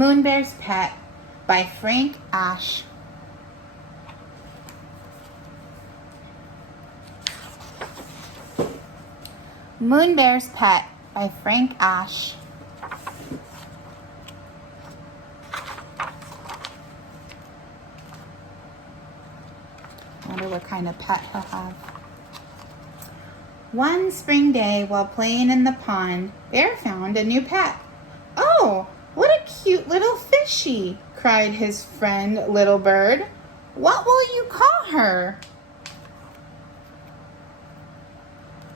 Moon Bear's Pet by Frank Ash. Moon Bear's Pet by Frank Ash. I wonder what kind of pet he'll have. One spring day, while playing in the pond, Bear found a new pet. "Oh, what a cute little fishy!" cried his friend Little Bird. "What will you call her?"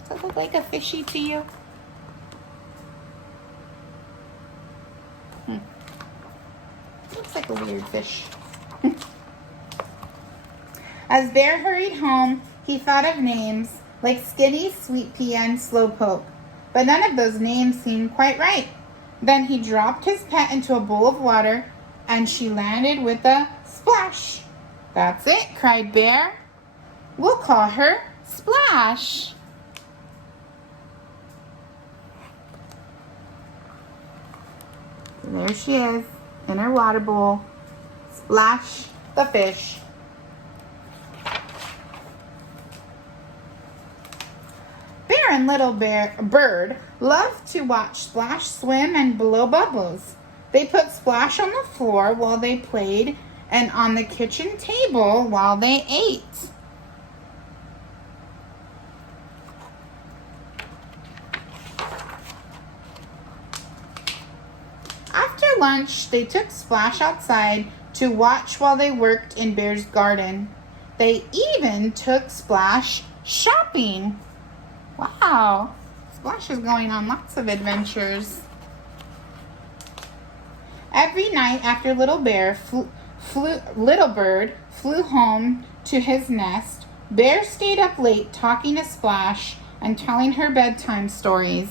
Does it look like a fishy to you? Looks like a weird fish. As Bear hurried home, he thought of names like Skinny, Sweet Pea, and Slowpoke, but none of those names seemed quite right. Then he dropped his pet into a bowl of water, and she landed with a splash. "That's it," cried Bear. "We'll call her Splash." There she is in her water bowl. Splash the fish. Bear and Little Bird loved to watch Splash swim and blow bubbles. They put Splash on the floor while they played and on the kitchen table while they ate. After lunch, they took Splash outside to watch while they worked in Bear's garden. They even took Splash shopping. Wow, Splash is going on lots of adventures. Every night after Little Bird flew home to his nest, Bear stayed up late talking to Splash and telling her bedtime stories.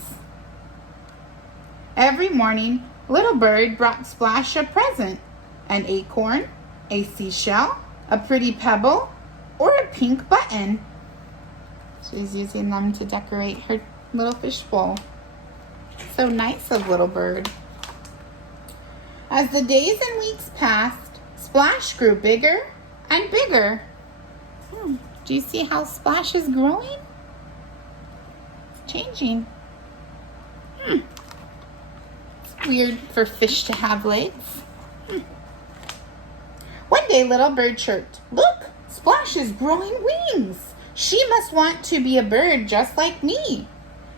Every morning, Little Bird brought Splash a present: an acorn, a seashell, a pretty pebble, or a pink button. She's using them to decorate her little fish bowl. So nice of Little Bird. As the days and weeks passed, Splash grew bigger and bigger. Do you see how Splash is growing? It's changing. It's weird for fish to have legs. One day, Little Bird chirped, "Look, Splash is growing wings. She must want to be a bird just like me."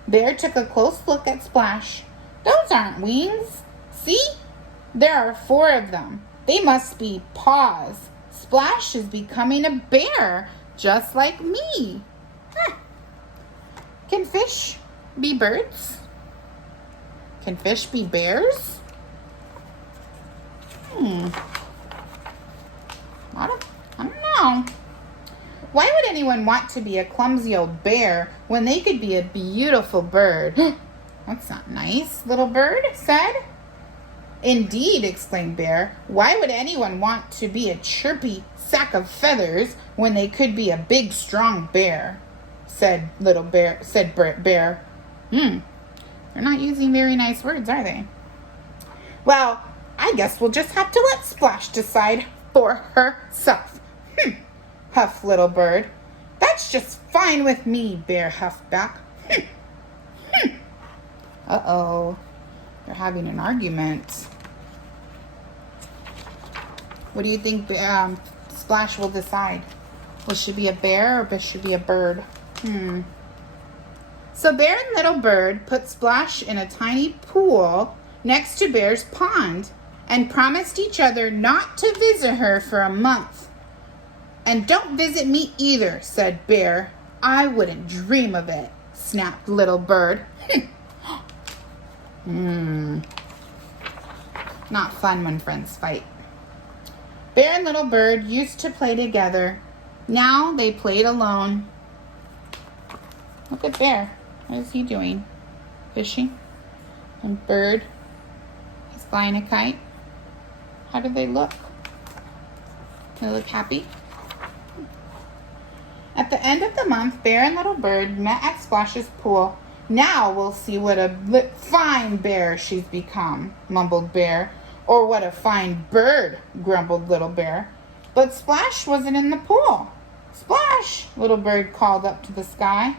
Bear took a close look at Splash. "Those aren't wings. See? There are 4 of them. They must be paws. Splash is becoming a bear, just like me." Can fish be birds? Can fish be bears? I don't know. Why would anyone want to be a clumsy old bear when they could be a beautiful bird? "That's not nice," Little Bird said. "Indeed," exclaimed Bear. "Why would anyone want to be a chirpy sack of feathers when they could be a big, strong bear?" said Bear. They're not using very nice words, are they? "Well, I guess we'll just have to let Splash decide for herself," huffed Little Bird. "That's just fine with me," Bear huffed back. Uh-oh. They're having an argument. What do you think Splash will decide? Will she be a bear or should she be a bird? So Bear and Little Bird put Splash in a tiny pool next to Bear's pond and promised each other not to visit her for a month. "And don't visit me either," said Bear. "I wouldn't dream of it," snapped Little Bird. Not fun when friends fight. Bear and Little Bird used to play together. Now they played alone. Look at Bear. What is he doing? Fishing? And Bird, he's flying a kite. How do they look? They look happy? At the end of the month, Bear and Little Bird met at Splash's pool. "Now we'll see what a fine bear she's become," mumbled Bear. "Or what a fine bird," grumbled Little Bear. But Splash wasn't in the pool. "Splash!" Little Bird called up to the sky.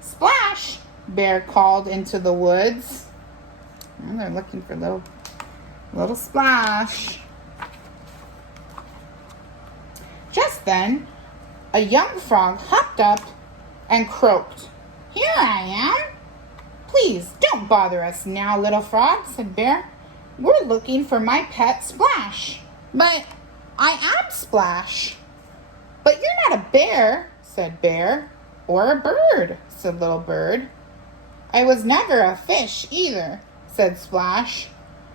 "Splash!" Bear called into the woods. And they're looking for little Splash. Just then, a young frog hopped up and croaked. "Here I am." "Please don't bother us now, little frog," said Bear. "We're looking for my pet Splash." "But I am Splash." "But you're not a bear," said Bear. "Or a bird," said Little Bird. "I was never a fish either," said Splash.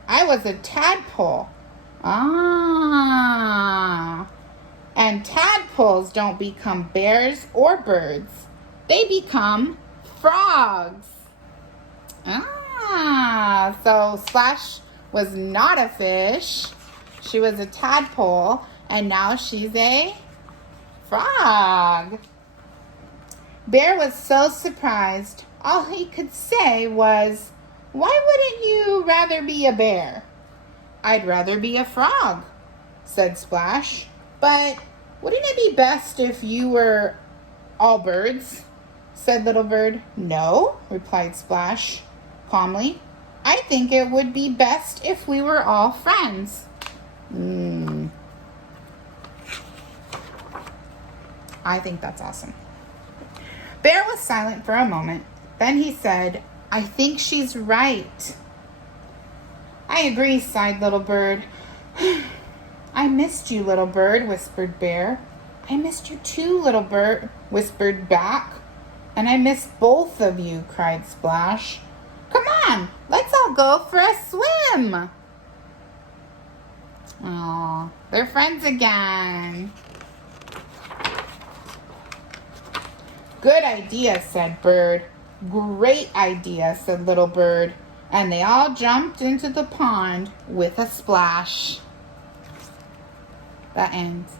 "I was a tadpole." "Ah. And tadpoles don't become bears or birds. They become frogs." Ah, so Splash was not a fish. She was a tadpole, and now she's a frog. Bear was so surprised, all he could say was, "Why wouldn't you rather be a bear?" "I'd rather be a frog," said Splash. "But wouldn't it be best if you were all birds?" said Little Bird. "No," replied Splash calmly. "I think it would be best if we were all friends." I think that's awesome. Bear was silent for a moment. Then he said, "I think she's right." "I agree," sighed Little Bird. "I missed you, Little Bird," whispered Bear. "I missed you too, Little Bird," whispered back. "And I missed both of you," cried Splash. "Come on, let's all go for a swim." Aw, they're friends again. "Good idea," said Bird. "Great idea," said Little Bird. And they all jumped into the pond with a splash. That ends.